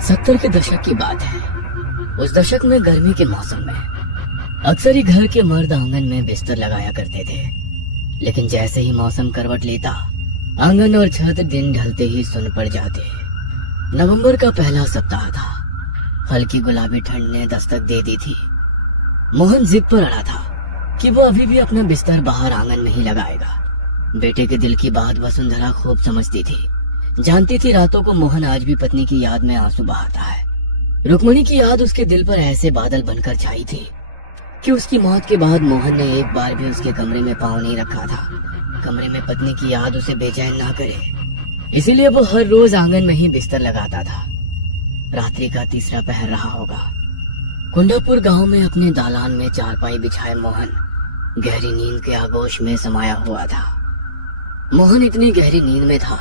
70 के दशक की बात है। उस दशक में गर्मी के मौसम में अक्सर ही घर के मर्द आंगन में बिस्तर लगाया करते थे। लेकिन जैसे ही मौसम करवट लेता, आंगन और छत दिन ढलते ही सुन पड़ जाते। नवंबर का पहला सप्ताह था। हल्की गुलाबी ठंड ने दस्तक दे दी थी। मोहन जिद पर अड़ा था कि वो अभी भी अपना बिस्तर बाहर आंगन में ही लगाएगा। बेटे के दिल की बात वसुंधरा खूब समझती थी। जानती थी रातों को मोहन आज भी पत्नी की याद में आंसू बहाता है। रुक्मणी की याद उसके दिल पर ऐसे बादल बनकर छाई थी कि उसकी मौत के बाद मोहन ने एक बार भी उसके कमरे में पांव नहीं रखा था। कमरे में पत्नी की याद उसे बेचैन ना करे, इसीलिए वो हर रोज आंगन में ही बिस्तर लगाता था। रात्रि का तीसरा पहर रहा होगा। कुंडापुर गांव में अपने दालान में चारपाई बिछाए मोहन गहरी नींद के आगोश में समाया हुआ था। मोहन इतनी गहरी नींद में था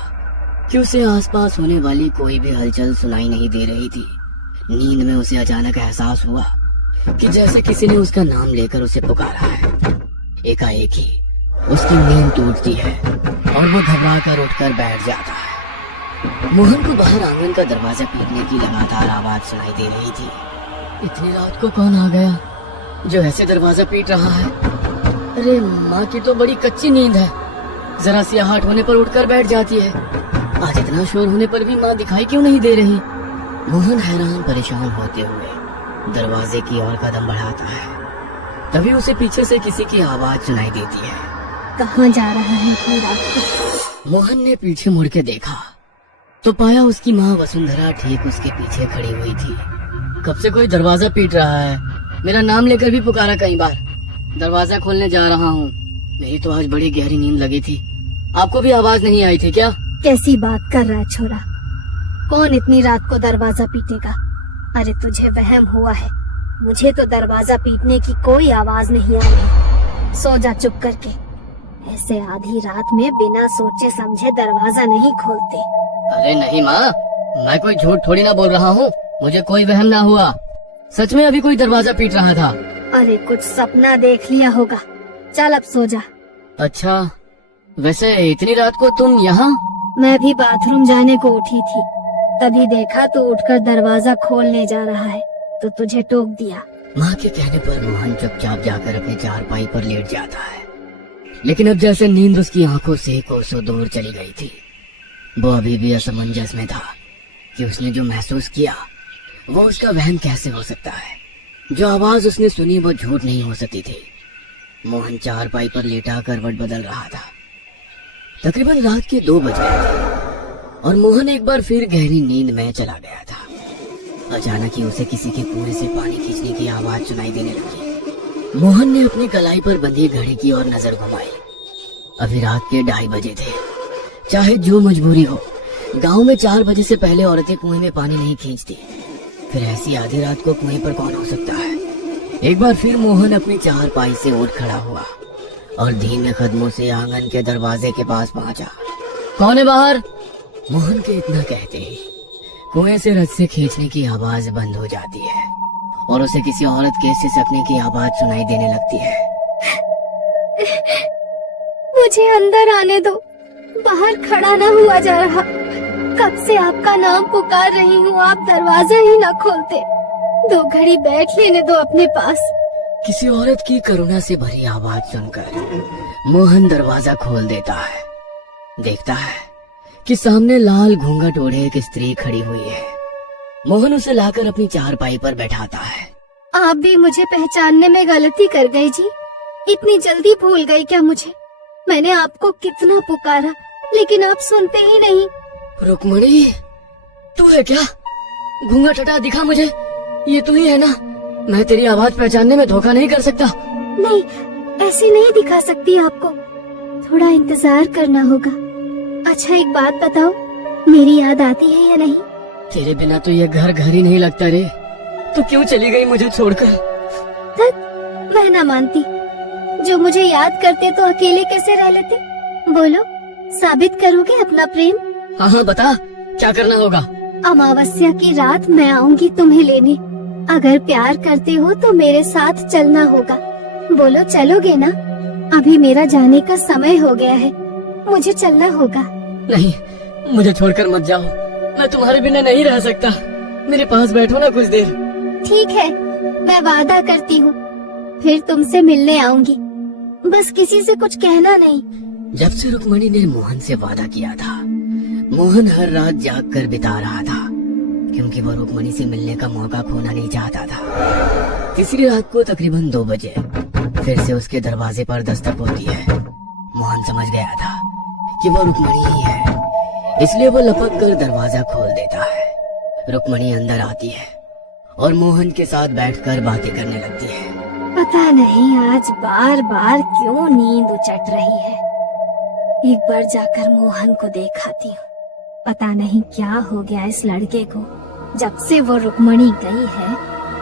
कि उसे आसपास होने वाली कोई भी हलचल सुनाई नहीं दे रही थी। नींद में उसे अचानक एहसास हुआ कि जैसे किसी ने उसका नाम लेकर उसे पुकारा है। एकाएक ही उसकी नींद टूटती है और वो घबरा कर उठकर बैठ जाता है। मोहन को बाहर आंगन का दरवाजा पीटने की लगातार आवाज सुनाई दे रही थी। इतनी रात को कौन आ गया जो ऐसे दरवाजा पीट रहा है? अरे माँ की तो बड़ी कच्ची नींद है, जरा सी आहट होने पर उठकर बैठ जाती है। आज इतना शोर होने पर भी माँ दिखाई क्यों नहीं दे रही? मोहन हैरान परेशान होते हुए दरवाजे की ओर कदम बढ़ाता है। तभी उसे पीछे से किसी की आवाज सुनाई देती है। कहाँ जा रहा है इतनी रात को? मोहन ने पीछे मुड़ के देखा तो पाया उसकी माँ वसुंधरा ठीक उसके पीछे खड़ी हुई थी। कब से कोई दरवाजा पीट रहा है? मेरा नाम लेकर भी पुकारा कई बार। दरवाजा खोलने जा रहा हूँ। मेरी तो आज बड़ी गहरी नींद लगी थी। आपको भी आवाज नहीं आई थी क्या? कैसी बात कर रहा है छोरा? कौन इतनी रात को दरवाजा पीटेगा? अरे तुझे वहम हुआ है। मुझे तो दरवाजा पीटने की कोई आवाज नहीं आई। सो जा चुप करके। ऐसे आधी रात में बिना सोचे समझे दरवाजा नहीं खोलते। अरे नहीं माँ, मैं कोई झूठ थोड़ी ना बोल रहा हूँ। मुझे कोई वहम ना हुआ। सच में अभी कोई दरवाजा पीट रहा था। अरे कुछ सपना देख लिया होगा। चल अब सो जा। अच्छा, वैसे इतनी रात को तुम यहाँ? मैं भी बाथरूम जाने को उठी थी, तभी देखा तो उठकर दरवाजा खोलने जा रहा है तो तुझे टोक दिया। माँ के कहने पर मोहन चुपचाप जाकर अपनी चारपाई पर लेट जाता है। लेकिन अब जैसे नींद उसकी आंखों से कोसों दूर चली गई थी। वो अभी भी असमंजस में था कि उसने जो महसूस किया वो उसका वहम कैसे हो सकता है। जो आवाज उसने सुनी वो झूठ नहीं हो सकती थी। मोहन चारपाई पर लेटा करवट बदल रहा था। तकरीबन रात के 2 बज गए थे और मोहन एक बार फिर गहरी नींद में चला गया था। अचानक ही उसे किसी के कुएं से पानी खींचने की आवाज सुनाई देने लगी। मोहन ने अपनी कलाई पर बंधी घड़ी की ओर नजर घुमाई। अभी रात के 2:30 बजे थे। चाहे जो मजबूरी हो, गांव में 4 बजे से पहले औरतें कुएं में पानी नहीं खींचती। फिर ऐसी आधी रात को कुएं पर कौन हो सकता है? एक बार फिर मोहन अपनी चारपाई से उठ खड़ा हुआ और धीमे कदमों से आंगन के दरवाजे के पास पहुंचा। कौन है बाहर? मोहन के इतना कहते ही कुएं से रस्से खींचने की आवाज बंद हो जाती है और उसे किसी औरत के सिसकने की आवाज सुनाई देने लगती है। मुझे अंदर आने दो, बाहर खड़ा ना हुआ जा रहा। कब से आपका नाम पुकार रही हूँ, आप दरवाजा ही ना खोलते। 2 घड़ी बैठ लेने दो अपने पास। किसी औरत की करुणा से भरी आवाज सुनकर मोहन दरवाजा खोल देता है। देखता है कि सामने लाल घूंघट ओढ़े एक स्त्री खड़ी हुई है। मोहन उसे लाकर अपनी चारपाई पर बैठाता है। आप भी मुझे पहचानने में गलती कर गई जी। इतनी जल्दी भूल गई क्या मुझे? मैंने आपको कितना पुकारा लेकिन आप सुनते ही नहीं। रुक्मणी, तू है क्या? घूंघट हटा, दिखा मुझे। ये तू ही है ना? मैं तेरी आवाज पहचानने में धोखा नहीं कर सकता। नहीं, ऐसे नहीं दिखा सकती आपको। थोड़ा इंतजार करना होगा। अच्छा एक बात बताओ, मेरी याद आती है या नहीं? तेरे बिना तो ये घर घर ही नहीं लगता रे। तू क्यों चली गई मुझे छोड़कर? मैं ना मानती। जो मुझे याद करते तो अकेले कैसे रह लेते? बोलो, साबित करोगे अपना प्रेम? हाँ बता, क्या करना होगा? अमावस्या की रात मैं आऊंगी तुम्हें लेने। अगर प्यार करते हो तो मेरे साथ चलना होगा। बोलो चलोगे ना? अभी मेरा जाने का समय हो गया है, मुझे चलना होगा। नहीं, मुझे छोड़कर मत जाओ। मैं तुम्हारे बिना नहीं रह सकता। मेरे पास बैठो ना कुछ देर। ठीक है, मैं वादा करती हूँ, फिर तुमसे मिलने आऊंगी। बस किसी से कुछ कहना नहीं। जब से रुक्मणी ने मोहन से वादा किया था, मोहन हर रात जाग कर बिता रहा था, क्योंकि वो रुक्मणी से मिलने का मौका खोना नहीं चाहता था। तीसरी रात को तकरीबन 2 बजे फिर से उसके दरवाजे पर दस्तक होती है। मोहन समझ गया था कि वो रुक्मणी ही है, इसलिए वो लपक कर दरवाजा खोल देता है। रुक्मणी अंदर आती है और मोहन के साथ बैठकर बातें करने लगती है। पता नहीं आज बार बार क्यों नींद उचट रही है। एक बार जाकर मोहन को देख आती हूँ। पता नहीं क्या हो गया इस लड़के को। जब से वो रुक्मणी गई है,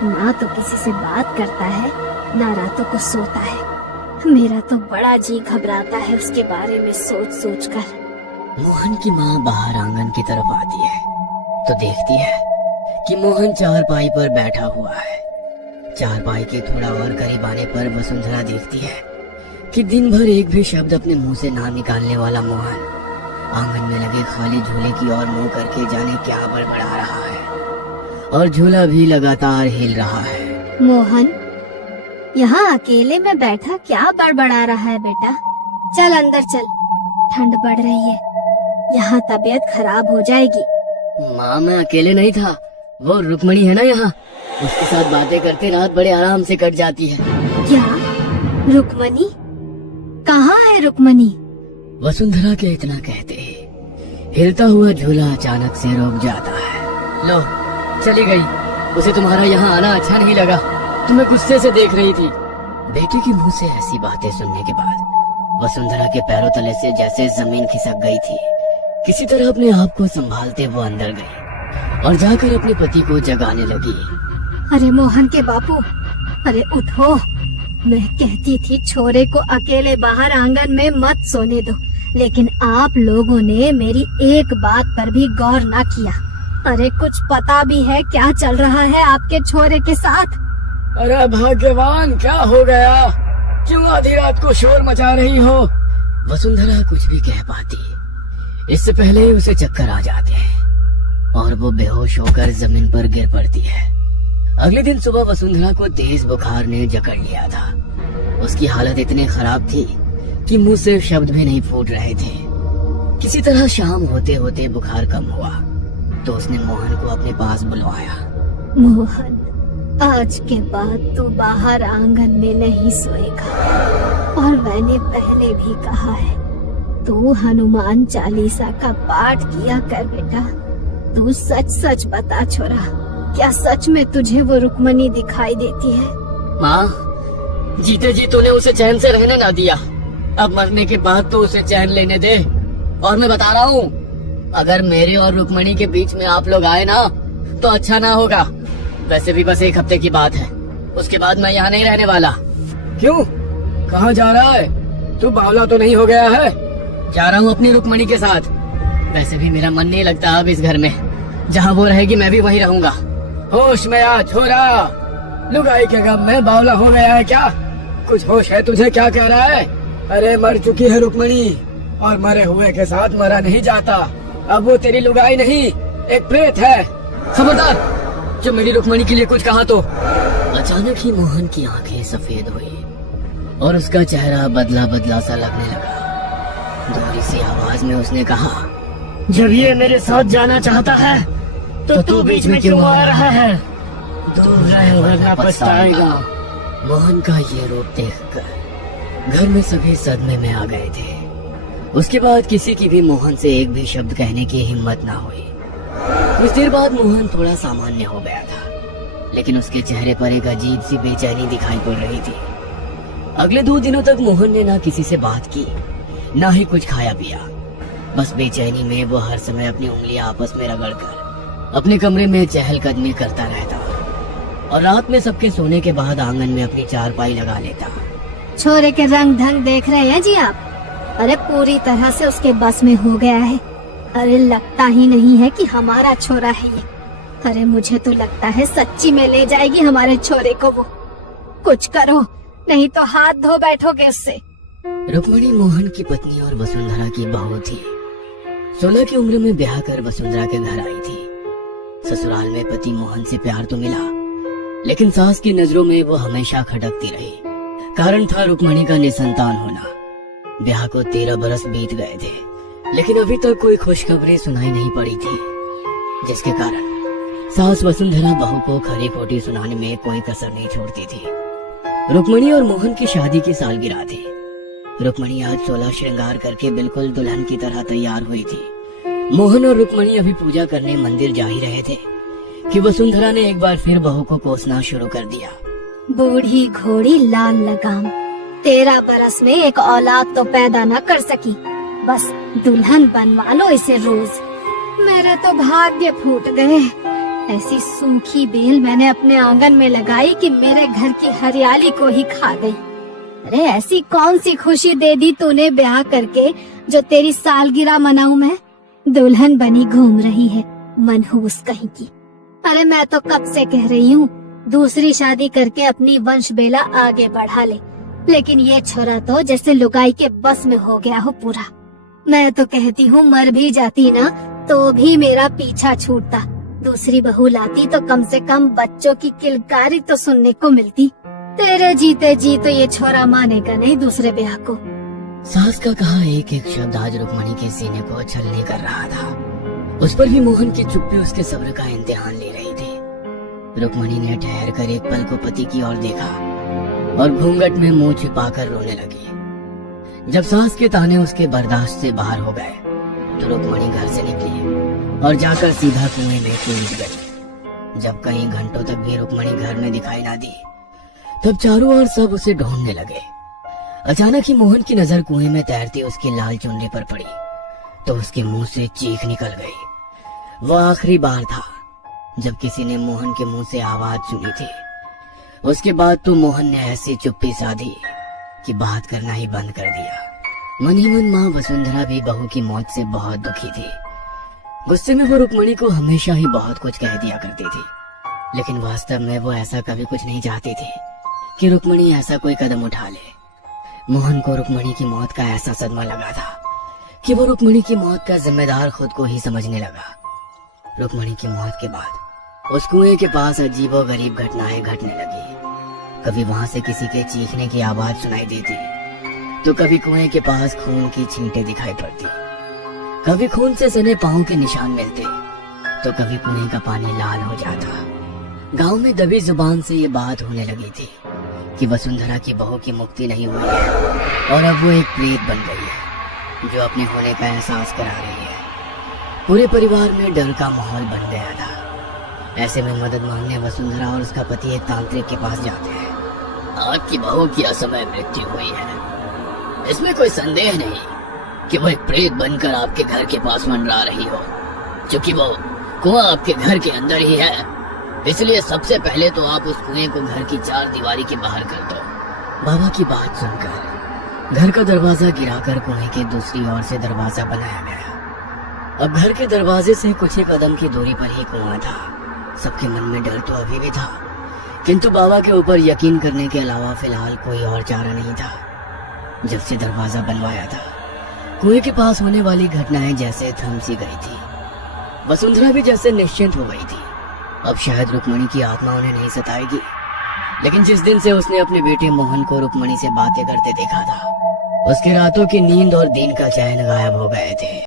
ना तो किसी से बात करता है, ना रातों को सोता है। मेरा तो बड़ा जी घबराता है उसके बारे में सोच सोच कर। मोहन की माँ बाहर आंगन की तरफ आती है तो देखती है कि मोहन चारपाई पर बैठा हुआ है। चारपाई के थोड़ा और करीब आने पर वसुंधरा देखती है कि दिन भर एक भी शब्द अपने मुंह से ना निकालने वाला मोहन आंगन में लगे खाली झूले की ओर मुंह करके जाने क्या बड़बड़ा रहा है, और झूला भी लगातार हिल रहा है। मोहन, यहाँ अकेले में बैठा क्या बड़बड़ा रहा है बेटा? चल अंदर चल, ठंड बढ़ रही है, यहाँ तबीयत खराब हो जाएगी। माँ, मैं अकेले नहीं था, वो रुक्मणी है ना यहाँ, उसके साथ बातें करते रात बड़े आराम से कट जाती है। क्या? रुक्मणी? कहाँ है रुक्मणी? वसुंधरा के इतना कहते ही हिलता हुआ झूला अचानक से रुक जाता है। लो, चली गई। उसे तुम्हारा यहाँ आना अच्छा नहीं लगा, तुम्हें गुस्से से देख रही थी। बेटे के मुंह से ऐसी बातें सुनने के बाद वसुंधरा के पैरों तले से जैसे जमीन खिसक गई थी। किसी तरह अपने आप को संभालते वो अंदर गई और जाकर अपने पति को जगाने लगी। अरे मोहन के बापू, अरे उठो। मैं कहती थी छोरे को अकेले बाहर आंगन में मत सोने दो, लेकिन आप लोगों ने मेरी एक बात पर भी गौर ना किया। अरे कुछ पता भी है क्या चल रहा है आपके छोरे के साथ? अरे भगवान, क्या हो गया? क्यों आधी रात को शोर मचा रही हो? वसुंधरा कुछ भी कह पाती, इससे पहले ही उसे चक्कर आ जाते हैं और वो बेहोश होकर जमीन पर गिर पड़ती है। अगले दिन सुबह वसुंधरा को तेज बुखार ने जकड़ लिया था। उसकी हालत इतनी खराब थी कि मुंह से शब्द भी नहीं फूट रहे थे। किसी तरह शाम होते होते बुखार कम हुआ तो उसने मोहन को अपने पास बुलवाया। मोहन, आज के बाद तू बाहर आंगन में नहीं सोएगा, और मैंने पहले भी कहा है, तू हनुमान चालीसा का पाठ किया कर बेटा। तू सच सच बता छोरा, क्या सच में तुझे वो रुक्मणी दिखाई देती है? माँ, जीते जी तूने उसे चैन से रहने ना दिया, अब मरने के बाद तो उसे चैन लेने दे। और मैं बता रहा हूँ, अगर मेरे और रुक्मणी के बीच में आप लोग आए ना तो अच्छा ना होगा। वैसे भी बस 1 हफ्ते की बात है, उसके बाद मैं यहाँ नहीं रहने वाला। क्यों? कहाँ जा रहा है? तू बावला तो नहीं हो गया है? जा रहा हूँ अपनी रुक्मणी के साथ। वैसे भी मेरा मन नहीं लगता अब इस घर में, जहाँ वो रहेगी मैं भी वहीं रहूंगा। होश में आ छोरा, लुगाई के गम में बावला हो गया है क्या? कुछ होश है तुझे? क्या कह रहा है? अरे मर चुकी है रुक्मणी, और मरे हुए के साथ मरा नहीं जाता। अब वो तेरी लुगाई नहीं, एक प्रेत है। खबरदार, जो मेरी रुक्मणी के लिए कुछ कहा तो। अचानक ही मोहन की आंखें सफेद हुई और उसका चेहरा बदला बदला सा लगने लगा। दोहरी सी आवाज में उसने कहा, जब ये मेरे साथ जाना चाहता है तो तू बीच में क्यों आ रहा है? दूर रहे वरना पछताएगा। मोहन का ये रूप देखकर घर में सभी सदमे में आ गए थे। उसके बाद किसी की भी मोहन से एक भी शब्द कहने की हिम्मत ना हुई। कुछ देर बाद मोहन थोड़ा सामान्य हो गया था, लेकिन उसके चेहरे पर एक अजीब सी बेचैनी दिखाई पड़ रही थी। अगले 2 दिनों तक मोहन ने ना किसी से बात की, ना ही कुछ खाया पिया। बस बेचैनी में वो हर समय अपनी उंगलियां आपस में रगड़कर अपने कमरे में चहलकदमी करता रहता और रात में सबके सोने के बाद आंगन में अपनी चारपाई लगा लेता। छोरे के रंग ढंग देख रहे हैं जी आप? अरे पूरी तरह से उसके बस में हो गया है। अरे लगता ही नहीं है कि हमारा छोरा है ये। अरे मुझे तो लगता है सच्ची में ले जाएगी हमारे छोरे को वो। कुछ करो, नहीं तो हाथ धो बैठोगे उससे। रुक्मणी मोहन की पत्नी और वसुंधरा की बहू थी। 16 की उम्र में ब्याह कर वसुंधरा के घर आई थी। ससुराल में पति मोहन से प्यार तो मिला, लेकिन सास की नजरों में वो हमेशा खटकती रही। कारण था रुक्मणी का निसंतान होना। ब्याह को 13 बरस बीत गए थे, लेकिन अभी तक कोई खुशखबरी सुनाई नहीं पड़ी थी, जिसके कारण सास वसुंधरा बहू को खरी खोटी सुनाने में कोई कसर नहीं छोड़ती थी। रुक्मणी और मोहन की शादी की सालगिरह थी। रुक्मणी आज 16 श्रृंगार करके बिल्कुल दुल्हन की तरह तैयार हुई थी। मोहन और रुक्मणी अभी पूजा करने मंदिर जा ही रहे थे कि वसुंधरा ने एक बार फिर बहू को कोसना शुरू कर दिया। बूढ़ी घोड़ी लाल लगाम, 13 बरस में एक औलाद तो पैदा न कर सकी, बस दुल्हन बनवा लो इसे रोज। मेरे तो भाग्य फूट गए। ऐसी सूखी बेल मैंने अपने आंगन में लगाई कि मेरे घर की हरियाली को ही खा गई। अरे ऐसी कौन सी खुशी दे दी तूने ब्याह करके जो तेरी सालगिरह मनाऊं मैं? दुल्हन बनी घूम रही है मनहूस कहीं की। अरे मैं तो कब से कह रही हूँ दूसरी शादी करके अपनी वंश बेला आगे बढ़ा ले, लेकिन ये छोरा तो जैसे लुगाई के बस में हो गया हो पूरा। मैं तो कहती हूँ मर भी जाती ना तो भी मेरा पीछा छूटता। दूसरी बहू लाती तो कम से कम बच्चों की किलकारी तो सुनने को मिलती। तेरे जीते जी तो ये छोरा मानेगा नहीं दूसरे ब्याह को। सास का कहा एक एक शब्द आज रुक्मणी के सीने को छलनी कर रहा था। उस पर भी मोहन की चुप्पी उसके सब्र का इम्तिहान ले रही थी। रुक्मणी ने ठहर कर एक पल को पति की ओर देखा और घूंघट में मुंह छिपाकर रोने लगी। जब सास के ताने उसके बर्दाश्त से बाहर हो गए तो रुक्मणी घर से निकली और जाकर सीधा कुएं में कूद गई। जब कई घंटों तक भी रुक्मणी घर में दिखाई ना दी, तब चारों ओर सब उसे ढूंढने लगे। अचानक ही मोहन की नजर कुएं में तैरती उसकी लाल चुनरी पर पड़ी तो उसके मुंह से चीख निकल गई। वह आखिरी बार था जब किसी ने मोहन के मुंह से आवाज सुनी थी। उसके बाद तो मोहन ने ऐसी चुप्पी साधी कि बात करना ही बंद कर दिया। मन ही मन माँ वसुंधरा भी बहू की मौत से बहुत दुखी थी। गुस्से में वो रुक्मणी को हमेशा ही बहुत कुछ कह दिया करती थी, लेकिन वास्तव में वो ऐसा कभी कुछ नहीं चाहती थी कि रुक्मणी ऐसा कोई कदम उठा ले। मोहन को रुक्मणी की मौत का ऐसा सदमा लगा था कि वो रुक्मणी की मौत का जिम्मेदार खुद को ही समझने लगा। रुक्मणी की मौत के बाद उस कुएं के पास अजीबोगरीब घटनाएं घटने लगी। कभी वहां से किसी के चीखने की आवाज सुनाई देती तो कभी कुएं के पास खून की छींटें दिखाई पड़ती, कभी खून से सने पांव के निशान मिलते तो कभी कुएं का पानी लाल हो जाता। गांव में दबी जुबान से ये बात होने लगी थी कि वसुंधरा की बहू की मुक्ति नहीं हुई है और अब वो एक प्रेत बन गई है जो अपने होने का एहसास करा रही है। पूरे परिवार में डर का माहौल बन गया था। ऐसे में मदद मांगने वसुंधरा और उसका पति एक तांत्रिक के पास जाते हैं। आपकी बहू की असमय मृत्यु हुई है, इसमें कोई संदेह नहीं कि वो एक प्रेत बनकर आपके घर के पास मंडरा रही हो। क्योंकि वो कुआं आपके घर के अंदर ही है, इसलिए सबसे पहले तो आप उस कुएं को घर की 4 दीवारी के बाहर कर दो। बाबा की बात सुनकर घर का दरवाजा गिराकर कुएं के दूसरी ओर से दरवाजा बनाया गया। अब घर के दरवाजे से कुछ ही कदम की दूरी पर ही कुआं था। सबके मन में डर तो अभी भी था, किंतु बाबा के ऊपर यकीन करने के अलावा फिलहाल कोई और चारा नहीं था। जब से दरवाजा बनवाया था, कुएं के पास होने वाली घटनाएं जैसे थम सी गई थी। वसुंधरा भी जैसे निश्चिंत हो गई थी। अब शायद रुक्मणी की आत्मा उन्हें नहीं सताएगी, लेकिन जिस दिन से उसने अपने बेटे मोहन को रुक्मणी से बातें करते देखा था, उसके रातों की नींद और दिन का चैन गायब हो गए थे।